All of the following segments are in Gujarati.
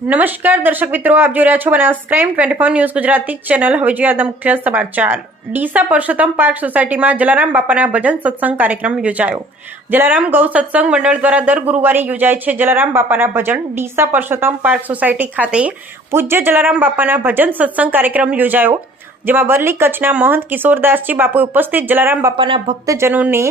નમસ્કાર દર્શક મિત્રો, આપ જોઈ રહ્યા છો Banas crime 24 news Gujarati channel. હવે જોઈએ મુખ્ય સમાચાર। ડીસા પરસોત્તમ પાર્ક સોસાયટીમાં જલારામ બાપાના ભજન સત્સંગ કાર્યક્રમ યોજાયો। જલારામ ગૌ સત્સંગ મંડળ દ્વારા દર ગુરુવારે યોજાય છે જલારામ બાપાના ભજન। ડીસા પરસોત્તમ પાર્ક સોસાયટી ખાતે પૂજ્ય જલારામ બાપાના ભજન સત્સંગ કાર્યક્રમ યોજાયો, જેમાં બરલી કચ્છના મહંત કિશોરદાસજી બાપુએ ઉપસ્થિત જલારામ બાપાના ભક્તજનોને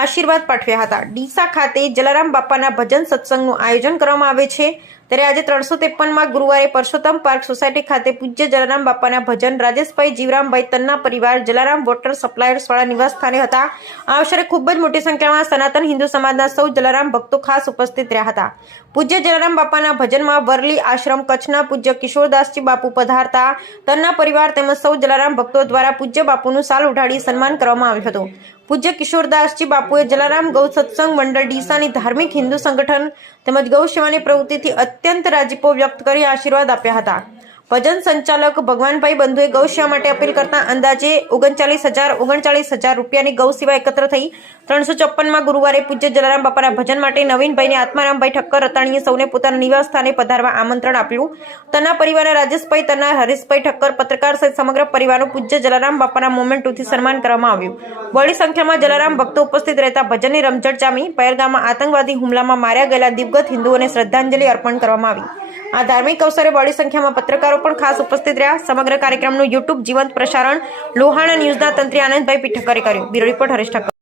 આશીર્વાદ પાઠવ્યા હતા। ડીસા ખાતે જલારામ બાપાના ભજન સત્સંગનું આયોજન કરવામાં આવે છે, ત્યારે આજે 353માં ગુરુવારે પરસોત્તમ પાર્ક સોસાયટી ખાતે પૂજ્ય જલારામ બાપાના ભજન રાજેશભાઈ જીવરામભાઈ તન્ના પરિવાર જલારામ વોટર સપ્લાયર્સ વાળા નિવાસ સ્થાને હતા। આ અવસરે ખૂબ જ મોટી સંખ્યામાં સનાતન હિન્દુ સમાજના સૌ જલારામ ભક્તો ખાસ ઉપસ્થિત રહ્યા હતા। પૂજ્ય જલારામ બાપાના ભજનમાં વરલી આશ્રમ કચ્છના પૂજ્ય કિશોરદાસજી બાપુ પધારતા તન્ના પરિવાર તેમજ સૌ જલારામ ભક્તો દ્વારા પૂજ્ય બાપુનું સાલ ઉઢાડી સન્માન કરવામાં આવ્યું હતું। પૂજ્ય કિશોરદાસજી બાપુએ જલારામ ગૌ સત્સંગ મંડળ ડીસાની ધાર્મિક હિન્દુ સંગઠન તેમજ ગૌ સેવાની પ્રવૃત્તિથી અત્યંત રાજીપો વ્યક્ત કરી આશીર્વાદ આપ્યા હતા। ભજન સંચાલક ભગવાનભાઈ બંધુએ ગૌ સેવા માટે અપીલ કરતા અંદાજે 39,000 રૂપિયાની ગૌ સેવા એકત્ર થઈ। 354માં ગુરુવારે પૂજ્ય જલારામ બાપાના ભજન માટે નવીનભાઈને આત્મારામભાઈ ઠક્કર રતાણીએ સૌને પોતાના નિવાસ સ્થાને પધારવા આમંત્રણ આપ્યું। તના પરિવારના રાજેશભાઈ તના, હરીશભાઈ ઠક્કર, પત્રકાર સહિત સમગ્ર પરિવારનું પૂજ્ય જલારામ બાપાના મોમેન્ટોથી સન્માન કરવામાં આવ્યું। બહોળી સંખ્યામાં જલારામ ભક્તો ઉપસ્થિત રહેતા ભજનની રમઝટ જામી। પહેલગામમાં આતંકવાદી હુમલામાં માર્યા ગયેલા દિવગત હિન્દુઓને શ્રદ્ધાંજલિ અર્પણ કરવામાં આવી। આ ધાર્મિક અવસરે બહોળી સંખ્યામાં પત્રકારો પણ ખાસ ઉપસ્થિત રહ્યા। સમગ્ર કાર્યક્રમનું યુટ્યુબ જીવંત પ્રસારણ લોહાણા ન્યૂઝના તંત્રી આનંદભાઈ ઠક્કરે કર્યું। Bureau report Harish Thakkar.